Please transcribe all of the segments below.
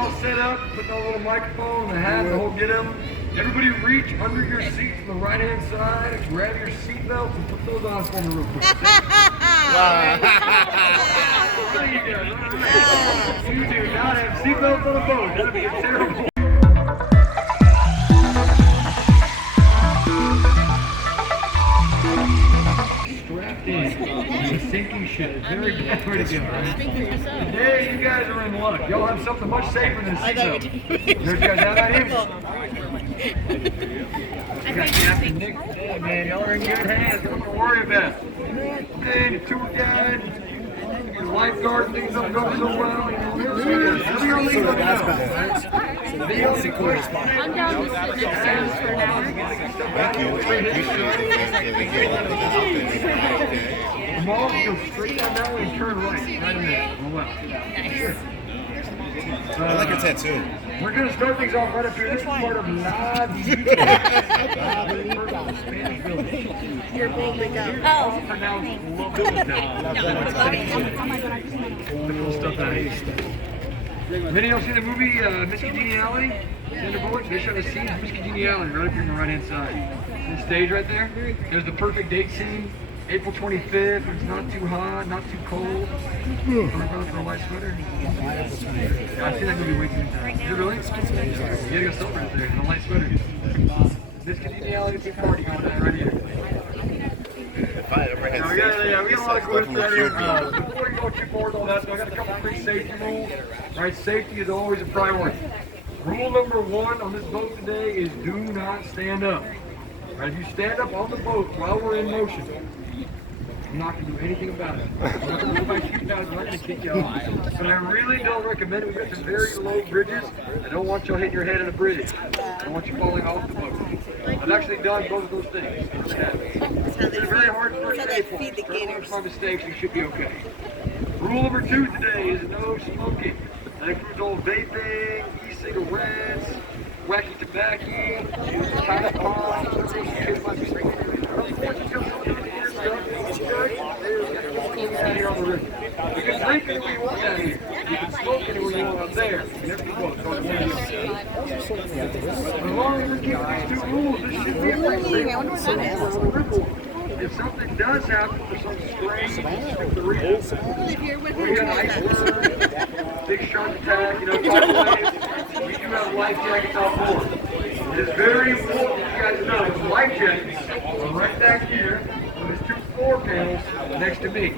all set up, putting a little microphone, the hat, the whole get 'em. Everybody reach under your seats on the right-hand side, grab your seatbelts, and put those on for me real quick. You do not have seatbelts on a boat. That'd be a terrible. Strapped in. A sinking ship. Very bad way to go. Today, you guys are in luck. Y'all have something much safer than a seatbelt. You guys have that in? You got Captain Nick today, man. Y'all are in good hands. Nothing to worry about. Hey, the tour guide, the lifeguard, things don't go so well. I'm down to Jamal, go straight down that way and turn right in there. Nice. I like your tattoo. We're going to start things off right up here. This is part of La Visita. Spanish village. You're boldly go. Also pronounced the cool stuff out here. Many of y'all seen the movie Miss Congeniality? Sandra Bullock? They showed a scene of Miss Congeniality right up here on the right-hand side. The stage right there. There's the perfect date scene. April 25th. It's not too hot, not too cold. For a light sweater. Yeah, I've seen that movie way too many times. Is it really? You gotta go celebrate there in a light sweater. This Congeniality big party going on right here. If I ever had We got a lot of questions right here. Before you go too forward on that, so I got a couple of free safety rules. All right, safety is always a priority. Rule number 1 on this boat today is do not stand up. All right, if you stand up on the boat while we're in motion, I'm not going to do anything about it. I'm not going to fight you guys. I'm not going to kick you off. But I really don't recommend it. We've got some very low bridges. I don't want you hitting your head on a bridge. I don't want you falling off the boat. I've actually done both of those things. It's a very hard first day for me. Learn my mistakes, you should be okay. Rule number 2 today is no smoking. That includes all vaping, e-cigarettes, wacky tobacco, China bombs, kids might be smoking. You can drink anywhere you want down here. You can smoke anywhere you want up there. You never can go. As long as we keep these 2 rules, this should be a pretty safe. If something does happen for some strange reason, we get an iceberg, big shark attack, tidal waves, we do have life jackets on board. It is very important that you guys know the life jackets are right back here. There's 2 floor panels next to me.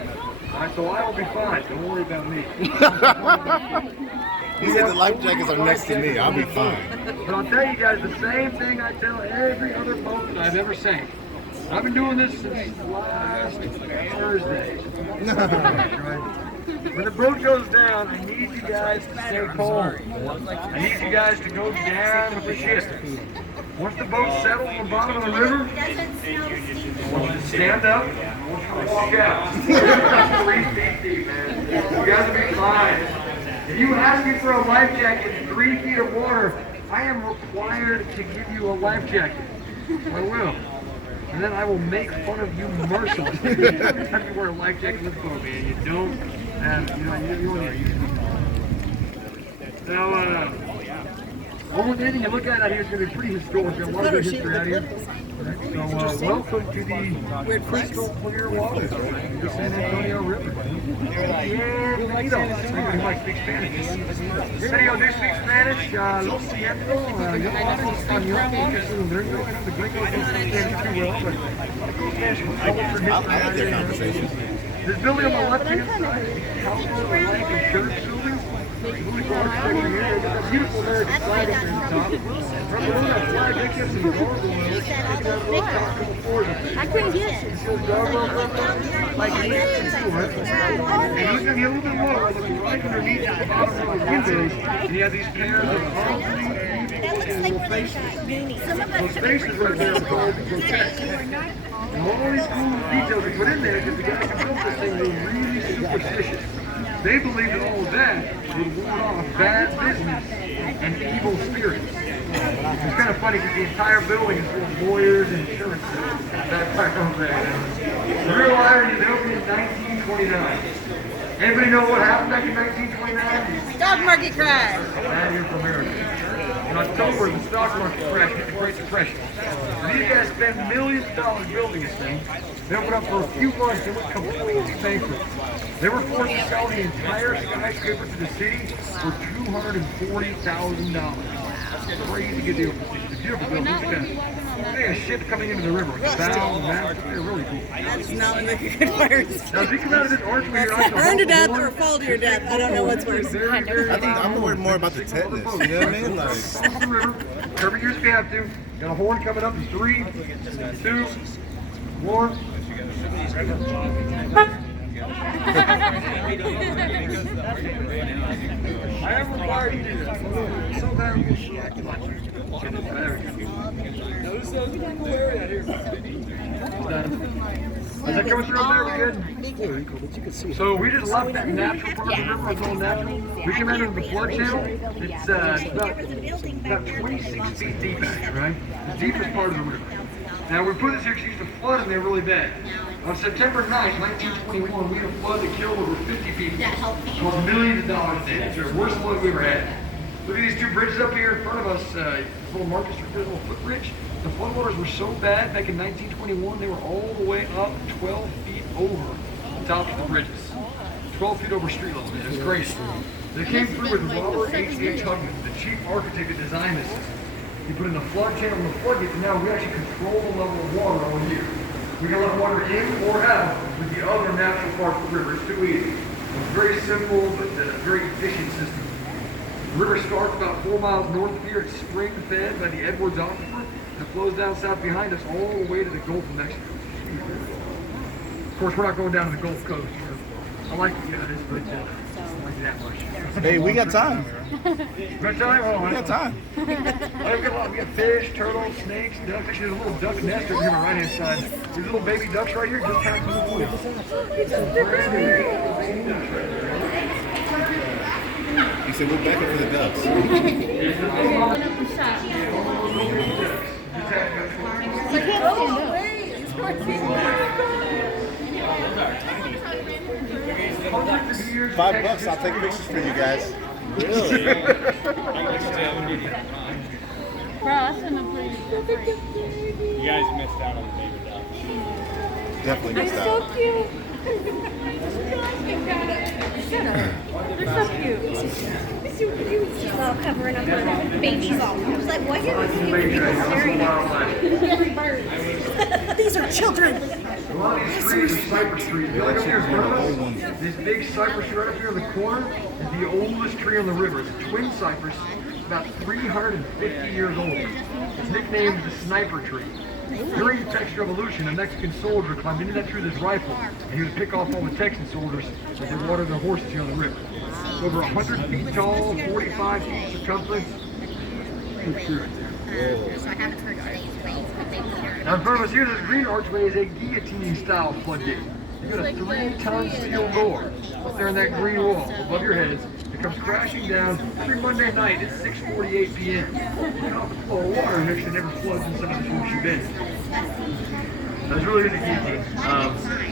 Alright, so I will be fine. Don't worry about me. He said the life jackets are next to me. I'll be fine. But I'll tell you guys the same thing I tell every other boat that I've ever sank. I've been doing this since last Thursday. When the boat goes down, I need you guys to stay calm. I need you guys to go down with the ship. Once the boat settles on the bottom of the river, I want you to stand up, I want you to walk out. 3 feet deep, man. You guys will be fine. If you ask me for a life jacket in 3 feet of water, I am required to give you a life jacket. I will. And then I will make fun of you mercilessly. Every time you wear a life jacket in the boat, man, you don't have, you don't need it. Now, almost anything you look at out here is going to be pretty historic. There's a lot of good history out here. So, welcome to the crystal clear waters of the San Antonio River. Bienvenido. Everybody might speak Spanish. Video do speak Spanish. Lo siento. Yo hablo español porque soy un gringo. The gringos don't speak Spanish too well, but I like their conversation. This building on the left-hand side is the California Lake and Church building. Beautiful American flag up in the top. Remember that flag that gets in the logo? I couldn't get it. Like and he's going to get a little bit more. Right underneath at the bottom of the windows, and he has these pairs of concrete faces. Those faces right there are called protect. And all these cool details we put in there because the guys who built this thing were really superstitious. They believed that all of that would ward off bad business and evil spirits. It's kind of funny because the entire building is full of lawyers and insurance. That background there. The real irony is they opened in 1929. Anybody know what happened back in 1929? 1929, Stock market crash. bad year for America. In October, the stock market crashed, hit the Great Depression. These guys spent millions of dollars building this thing. They opened up for a few months and went completely bankrupt. They were forced to sell the entire skyscraper to the city for $240,000. That's a crazy good deal. It's a beautiful building. They had a ship coming into the river. It's bound, they're really cool. That's not like a good fire Now, if you come out of this archway, you're like Burn to death or fall to your death. I don't know what's worse. I think I'm worried more about the tetanus. You know what I mean? Like, the river. Cover yours if you have to. Got a horn coming up in 3, 2, 1. I am required to do this. So bad. Notice those people area here. Is that coming through up there? We good? So we just left that natural part of the river. It's all natural. We came into the flood channel. It's about 26 feet deep, actually, right? The deepest part of the river. Now we put this here because it used to flood in there really bad. On September 9th, 1921, we had a flood that killed over 50 people. Caused millions of dollars damage. It's the worst flood we ever had. Look at these two bridges up here in front of us. Little Market Street, little footbridge. The floodwaters were so bad back in 1921, they were all the way up 12 feet over the tops of the bridges. 12 feet over street level. It was crazy. They came through with Robert H. Hugman, the chief architect that designed this system. He put in the flood channel and the floodgates, and now we actually control the level of water over here. We can let water in or out with the other natural parts of the river. It's too easy. It's very simple, but very efficient system. The river starts about 4 miles north of here. It's spring-fed by the Edwards Aquifer. It flows down south behind us all the way to the Gulf of Mexico. Of course, we're not going down to the Gulf Coast. I like you guys, but I don't like that much. hey, we got time. Good time? Oh, We got time. we got fish, turtles, snakes, ducks. Actually, there's a little duck nest over here on the right-hand side. These little baby ducks right here just kind of cool. He said, we're back up for the ducks. $5, $5, I'll take pictures for you guys. Really? You guys missed out on the baby duck. Definitely missed out. So cute. They're so cute. She's all covering up her babies all. I was like, why are you staring at These are children. A lot of these trees are cypress trees. You look up here in front of us, this big cypress right up here in the corner is the oldest tree on the river. It's a twin cypress. It's about 350 years old. It's nicknamed the sniper tree. During the Texas Revolution, a Mexican soldier climbed into that tree with his rifle, and he would pick off all the Texan soldiers as they watered their horses here on the river. It's over 100 feet tall, 45 feet circumference. Now in front of us here, this green archway is a guillotine-style floodgate. You've got a 3-ton steel door up there in that green wall above your heads. It comes crashing down every Monday night at 6:48 p.m. And off the flow of water, it actually never floods in some of the rooms you've been in. That's really good guillotine.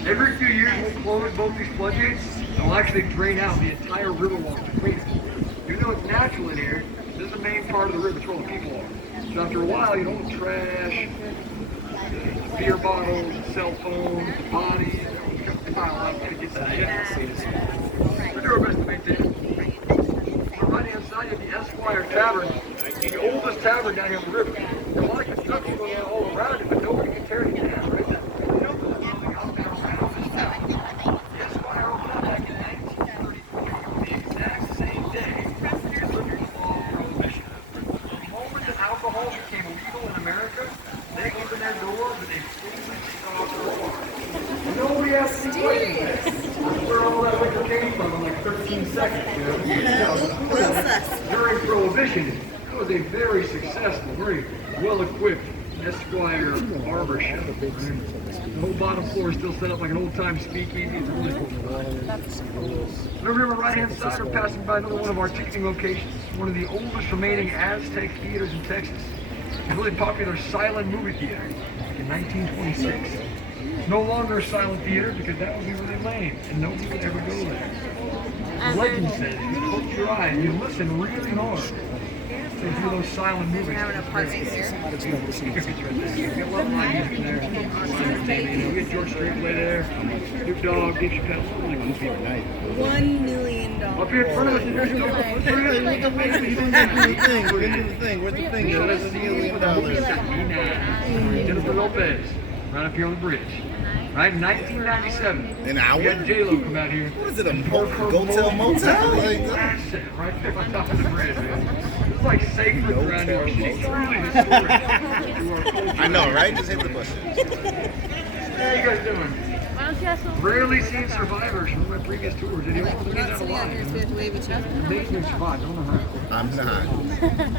Every few years, we'll close both these floodgates, and we'll actually drain out the entire RiverWalk to clean it. Even though it's natural in here, this is the main part of the river. It's where all the people are. So after a while, you don't trash, beer bottles, cell phones, bodies, pile up and it gets to the end. We do our best to maintain it. On the right-hand side, you have the Esquire Tavern, the oldest tavern down here on the river. There's a lot of construction going on all around it, but nobody can tear it down, right? The Esquire opened up back in 1934, the exact same day. The moment that alcohol became legal in America, they opened their doors and they completely stopped the war. Nobody asked any questions. Where all that liquor came from in like 13 seconds. During Prohibition, it was a very successful, very well-equipped Esquire barber shop. The whole bottom floor is still set up like an old-time speakeasy. It's really cool. Over on the right-hand side, we're passing by another one of our ticketing locations. One of the oldest remaining Aztec theaters in Texas. A really popular silent movie theater in 1926. It's no longer a silent theater because that would be really lame and nobody would ever go there. legend says, you close your eyes, you listen really hard. So do those silent movements. Having a party here. You get a lot of lines in there. You get George Strait play there. Snoop Dogg, Dave Chappelle. $1 million. Up here in front of us, there's no Where's the thing? Where's the $1 million? Jennifer Lopez, right up here on the bridge. Right, 1997. An hour? We had J-Lo come out here. What is it, a Gotel Motel? Like, Right there on top of the bridge, man. It's like sacred around here. It's truly historic. I know, right? Just hit the button. How you guys doing? Why don't you ask them? Rarely seen survivors from my previous tours. Did you all We're not sitting out here so we have to wave each other. Amazing spot. Don't know how. I'm not.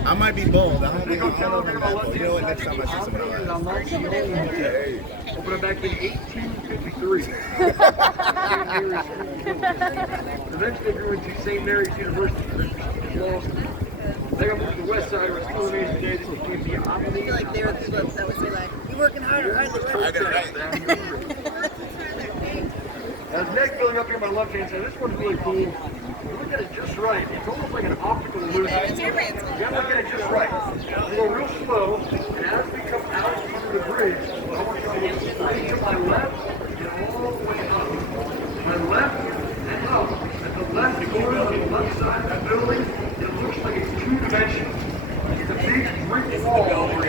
I might be bold. I don't think I'm going to You know what? Next time I see someone else. Opened up back in 1853. Eventually grew into St. Mary's University. Law School. They got moved to the west side where it's still amazing today. This became the I feel like they were people that would say like, you're working harder, I got it right. Now, the next building up here on my left-hand side, this one's really cool. Look at it just right. It's almost like an optical illusion. You have to look at it just right. We go real slow, and as we come out under the bridge, I want you to look straight to my left and all the way up. My left and up. At the left corner on the left side of that building, it looks like it's two-dimensional. It's a big brick wall over a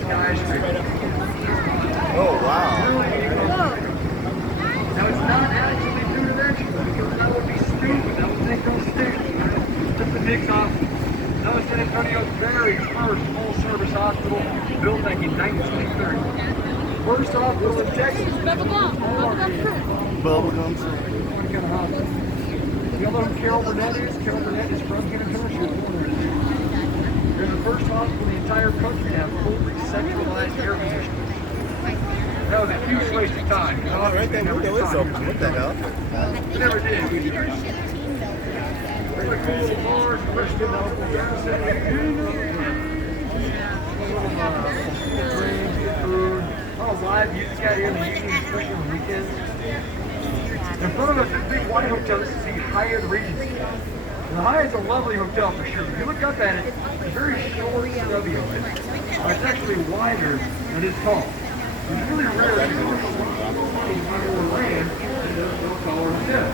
skyscraper. Oh, wow. Now it's not actually two-dimensional because that would be stupid. That would make no sense. Just a mix hospital. That was San Antonio's very first full-service hospital, built back in 1930. First hospital in Texas. Bubblegum. What kind of hospital? You know who Carol Burnett is? Carol Burnett is from San Antonio. They're the first hospital in the entire country to have fully centralized air conditioning. That was a huge waste of time. Oh, right there, window is open. What the hell? We never did. There's a cool little bars, Christian, food. Oh, live music out here in the evening, especially on the weekends. In front of us, this big white hotel. This is the Hyatt Regency. The Hyatt's a lovely hotel for sure. If you look up at it, it's a very short, stubby hotel. It's actually wider than it's tall. It's really rare to see a lot of money on land and they'll call it a hotel.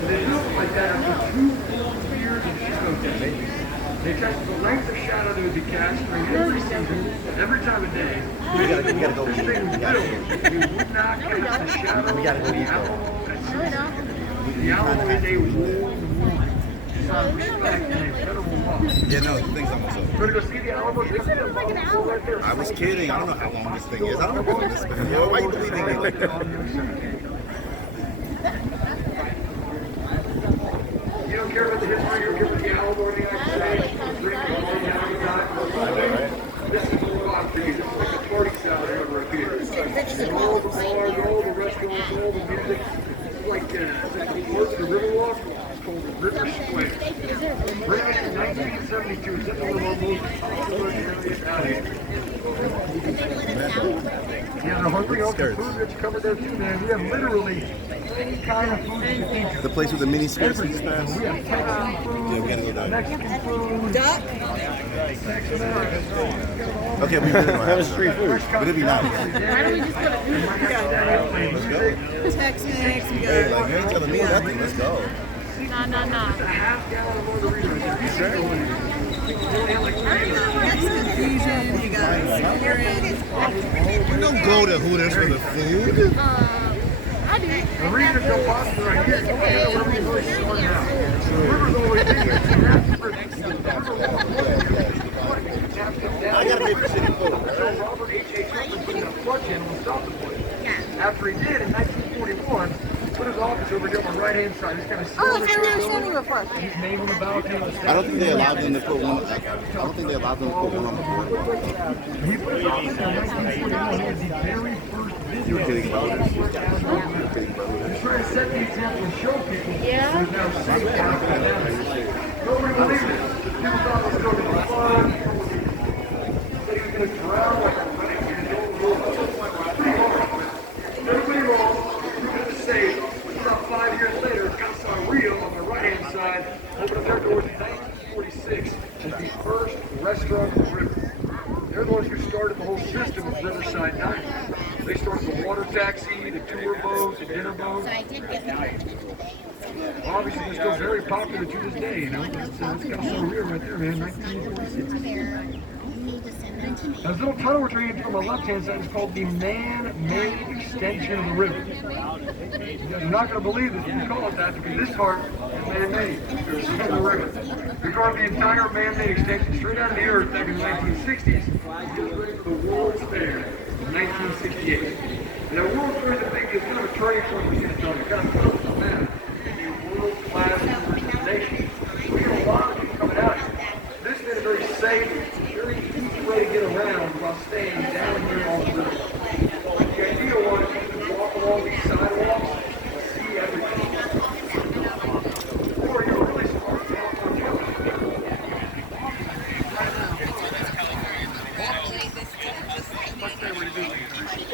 But they built it like that after 2 full years of shadow testing. They tested the length of shadow that would be cast during every season, every time of day. We gotta go. This thing was built. You would not cast the shadow of the Alamo at season. The Alamo is a warm. Respect and a federal law. Yeah, no, the thing's almost over. We're gonna go see the Alamo. Right there. I was kidding. I don't know how long this thing is. I don't know how long this thing is. Why are you believing me like that? You don't care about the history, you don't care about the Alamo or anything like that. This is a lot for you. This is like a party salad over here. All the bars, all the restaurants, all the music. It's like the RiverWalk. Called River Square. British in 1972, it's one of our most popular areas out here. Yeah, the Hungry Open Food Ridge covered there too, man. We have literally any kind of food you think of. The place with the mini skirts and stuff. We have Texan food, Yeah, we gotta go down. Mexican food, Duck? Okay, we really don't have street food. But it'd be nice. Why don't we just go to Let's go. Tex-Mex? We Hey, like, you ain't telling me nothing. Let's go. No. a half gallon of margarita. You sure? Fusion, we got We don't go to Hooters for the food. I do. The reason so popular right here is where we really start out. The river's always been here. I gotta pay for city food. So Robert H. Clinton put in a flood channel and stopped the flood. After he did in 1941, he put his office over here on the right-hand side. This kind of Oh, I've never seen you before. His name on the balcony. I don't think they allowed them to put one. I don't think they allowed them to put one on the boardwalk. He put his office in 1941. He was the very first You're visitor. kidding about this. You're kidding about He's trying to set the example and show people Yeah. who's now safe after that. Nobody believed it. People thought it was going to be fun. He was going to drown like a running in the old world. Everybody wrong. You're going to say, about 5 years later, it got so real. 1906 as the first restaurant on the river. They're the ones who started the whole system of Riverside Dining. They started the water taxi, the tour boat, the dinner boat. Obviously, they're still very popular to this day, you know. That's Castle Rear right there, man, 1946. This little tunnel we're trying to do on the left-hand side is called the man-made extension of the river. You guys are not going to believe this when you call it that, because this part is man-made. It's from the river. We carved the entire man-made extension straight out of the earth back in the 1960s. The World's Fair in 1968. Now, World's Fair is a big, it's kind of a turning point for Houston. It kind of put us on the map. World-class destination. We get a lot of people coming out here. This is a very safe, very easy way to get around while staying down here on the river. The idea was to walk along these sidewalks and see everything. Or you're really smart to walk on the other.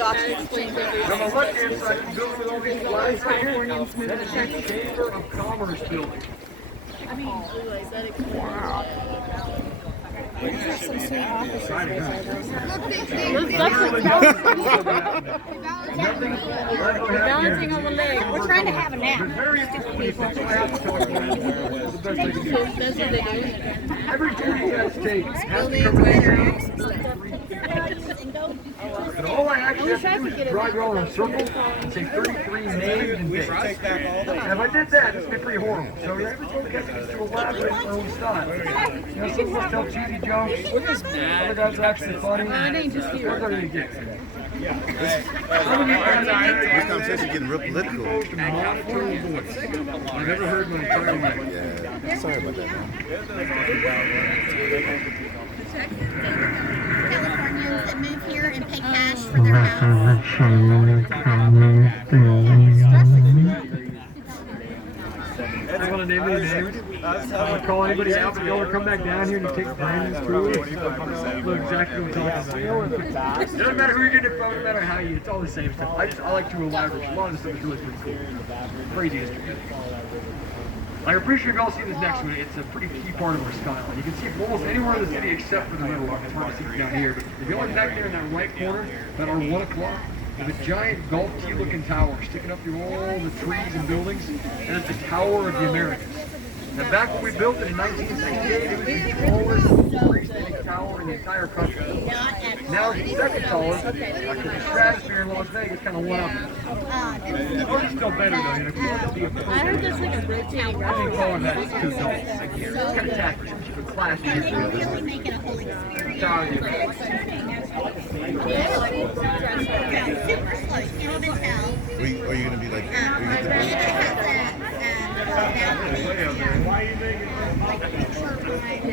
On the left-hand side, the building with all these flags right here, that is the Chamber of Commerce building. Wow. Balancing on the leg. We're trying to have a nap. Every tour you guys take has to come and all I actually have to do is drive around in a circle and say 33 names and dates. And if I did that, it's been pretty horrible. So every tour gets to elaborate their own style. You know, some of us tell cheesy jokes. Other guys are actually funny. That's what you get. This conversation getting real political. I've never heard my entire life. Yeah, sorry about that, man. Californians that move here and pay cash for their house. I want to name any names. Call anybody out, but you want to come back down here and take Brandon's tour. Look exactly what we're talking about. It doesn't matter who you're getting it from, no matter how you, it's all the same stuff. I like to elaborate. A lot of the stuff is really pretty cool. Crazy history. I appreciate you all seeing this next one. It's a pretty key part of our style. You can see it almost anywhere in the city except for the RiverWalk. It's hard to see it down here. But if you look back there in that right corner, about our 1 o'clock, there's a giant Gulf Key-looking tower sticking up through all the trees and buildings, and it's the Tower of the Americas. Now, back when we built it in 1968, it was the tallest freestanding tower in the entire country. Now it's the second tallest, because the stratosphere in Las Vegas kind of went up. Ours is still better, though. You know, if you want to be a I heard there's like a rotating I think calling that is too dull. It's kind of tacky. Keep it classy. They really make it a whole experience. Tower of the Americas. Super slow. You can't even tell. Are you going to be like, are you It has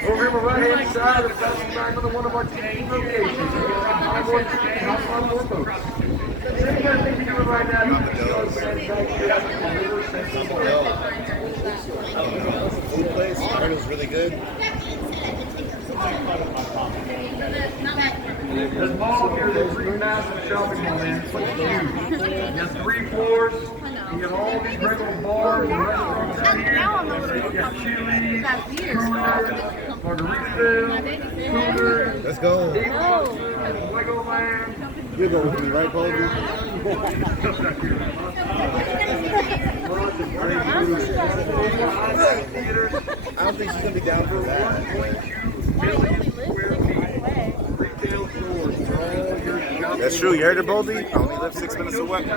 Over here on the right-hand side, it's back another one of our team locations. You can find more tickets, hop on more boats. So you guys think you're doing right now, you can just send back here to the river, send some more. food place? I heard it was really good. This mall here is a pretty massive shopping mall, man. It's like huge. You got 3 floors. You got all these regular bars and restaurants out here. You got Chili's, Margaritaville, Cougars. Let's go. Lego Land. You're going with me, right, Boldy? I don't think she's going to be down for that. 1.2 million square feet. Retail stores for all your shopping. That's true. You heard it, Boldy? I only live 6 minutes away. Okay. I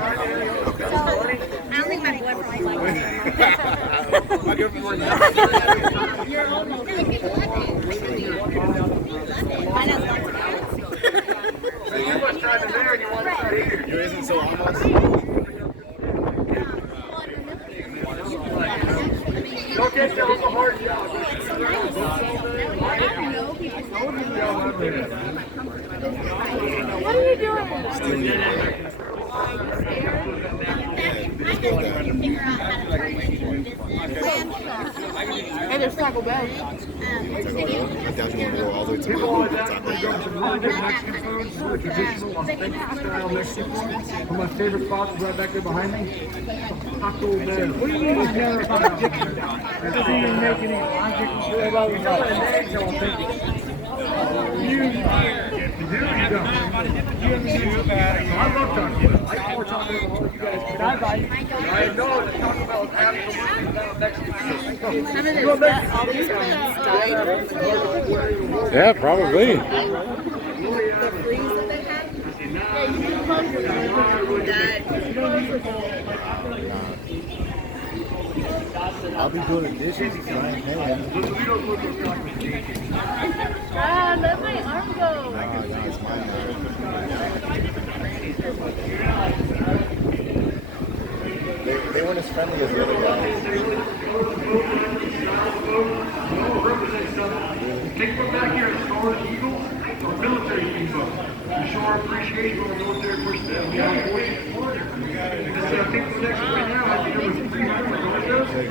don't think my boyfriend likes it. My girlfriend likes it. You're almost I don't like it. So you much time in there and you want to start here. Yours isn't so almost. Don't get there, it's a hard job. What are you doing? Stealing your I can figure out how to turn it into this land. there's Taco Bell. I doubt you want to go all the way to People always ask me to go Taco to some really good Mexican food, really traditional, authentic style Mexican food. One of my favorite spots is right back there behind me. Taco Bell. What do you mean it's never contradictory? That doesn't even make any logic. You're talking about eggs, authentic. You do, you don't. I love Taco Bell. I eat more Taco Bell than all of you guys. I know that Taco Bell is absolutely not Mexican food. Yeah, probably. I'll be doing the dishes. Ah, let my arm go. It's mine. They weren't as friendly as the other guys. Take one back here and Star the Eagle, or military steamboat. To show our appreciation for the military personnel. We have a voice in Florida. I think the next right now, I think it was 300 birthdays.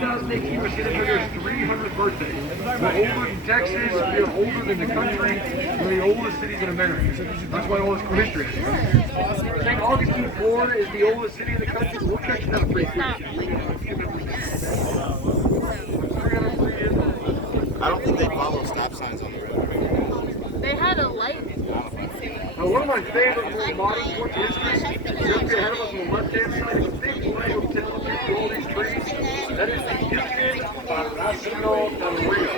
2018 was Senator's 300th birthday. We're older than Texas, we're older than the country, we're the oldest cities in America. That's why all this cool history is. Augustine, Florida is the oldest city in the country. We'll catch that pretty quick. I don't think they follow stop signs on the road. They had a light. One of my favorite modern sports history is up ahead of us on the left-hand side. It's a big white hotel with all these trees. That is the Hilton Palacio del Rio.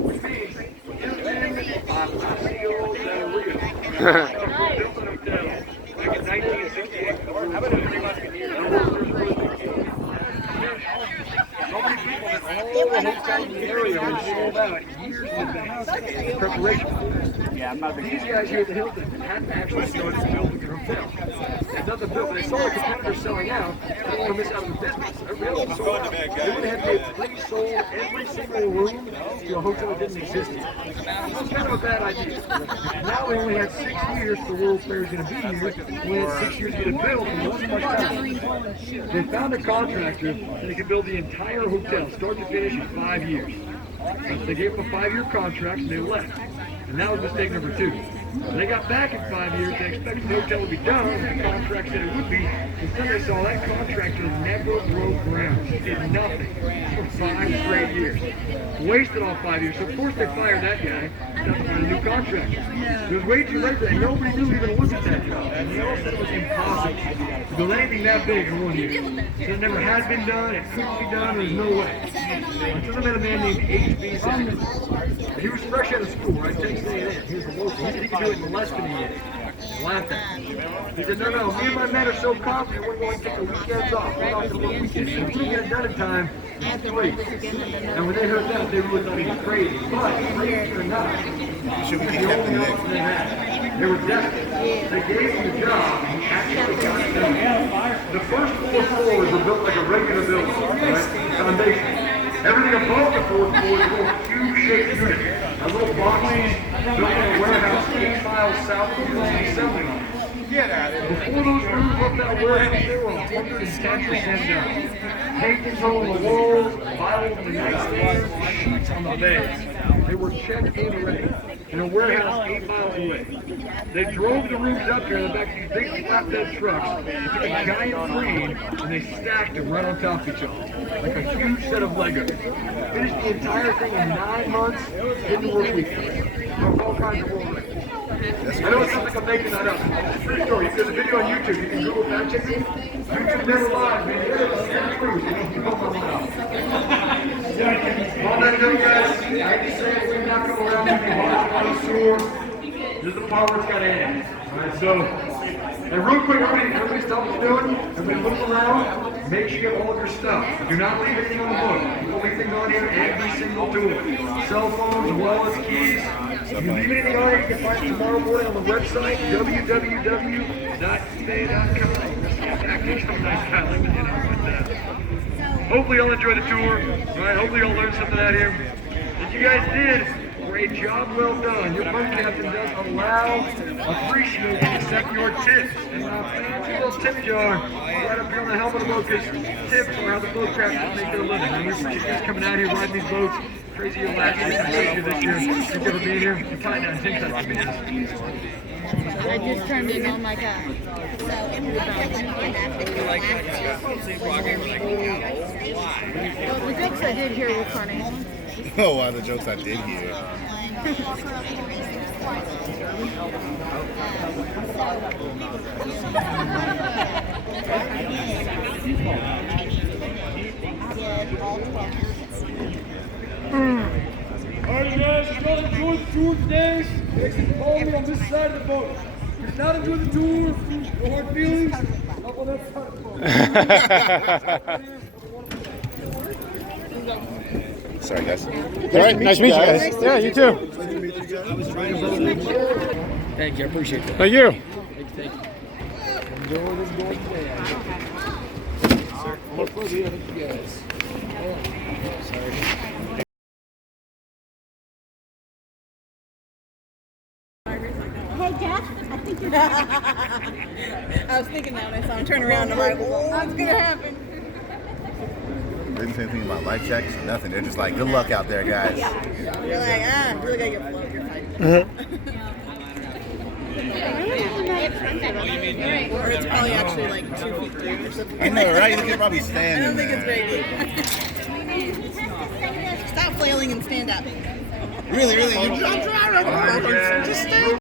Which means Hilton Palacio del Rio. Hilton Hotel. Back in 1968. So many people that all the hotels in the area were sold out years in advance in preparation. These guys here at the Hilton hadn't actually started building their hotel. They had nothing built, but they saw their competitors selling out. They didn't want to miss out on the business. Everybody else sold out. They would have had to pre-sold every single room to a hotel that didn't exist yet. That's kind of a bad idea. Now we only had 6 years for World Fair's going to be here. We had 6 years to get it built, and it wasn't much time. They found a contractor that could build the entire hotel, start to finish, in 5 years. They gave them a 5-year contract, and they left. And that was mistake number 2. When they got back in 5 years, they expected the hotel would be done, and the contract said it would be. Instead, they saw that contractor never broke ground. He did nothing for 5 straight years. Wasted all 5 years. So, of course, they fired that guy and got a new contractor. It was way too late for that. Nobody knew even to look at that job. And they all said it was impossible to build anything that big in 1 year. So it never had been done, it couldn't be done, there's no way. Until I met a man named H.B. Cypress. He was fresh out of school, right? Texas A&M. He was a local. He said he could do it in less than a year. Laughed at him. He said, no, me and my men are so confident we're going to take the weekends off. We're not going to work weekends. If we can get it done in time, it's 3. And when they heard that, they really thought he was crazy. But, crazy or not, Should we the get only Captain Nick? option they had. They were desperate. They gave him the job, and he actually got it done. The first 4 floors were built like a regular building, right? Foundation. Everything above the 4th floor is a little cube-shaped unit. A little boxes built in a warehouse 8 miles south of the assembly line. Before those rooms left that warehouse, they were 110% done. Paintings on the walls, Bibles in the nightstands, sheets on the beds. They were checked in ready. In a warehouse 8 miles away. They drove the rooms up here in the back of these big flatbed trucks. They took a giant crane and they stacked them right on top of each other. Like a huge set of Legos. Finished the entire thing in 9 months, didn't work weekends. Broke all kinds of world records. I know it sounds like I'm making that up. It's a true story. There's a video on YouTube. You can Google fact check it. YouTube never lies, man. It's the truth. You don't know what else. On that note, guys, I hate to say it, we're not going around to be hard sore. This is the part where it's got to end. Alright, so, and real quick, everybody stop what you're doing. Everybody look around. Make sure you have all of your stuff. Do not leave anything on the book. Don't leave things on here, every single tool. Cell phones, wallets, keys. If you leave anything on here, you can find it tomorrow morning on the website, www.ebay.com. Hopefully y'all enjoy the tour. Alright, hopefully y'all learned something out here. If you guys did, Great job, well done. Your boat captain does appreciate and accept your tips. And fancy little tip jar right up here on the helmet of the boat, because tips are how the boat captains make their living. Now, we appreciate you guys coming out here riding these boats. Crazy your last year this year. Thank you for being here. You find out things like this. I just turned in on my guy. Well, the jokes I did hear were funny. Oh, wow, the jokes I did hear. Alright guys, if y'all enjoyed the tour today, make sure to follow me on this side of the boat. If you did not enjoy the tour, no hard feelings, up on that side of the boat. Sorry, guys. All right, nice to meet you guys. Yeah, you too. Thank you, I appreciate that. Thank you. Thank you. Enjoy this going today. Hey, Jeff, I think you're I was thinking that when I saw him turn around. I'm like, whoa, what's going to happen? They didn't say anything about life checks, nothing. They're just like, good luck out there, guys. You're like, you really got to get float. You're fine. Or it's probably actually like 2 feet deep or something. I know, right? You can probably stand I don't in think there. it's very deep. Stop flailing and stand up. Really, really? Just stay.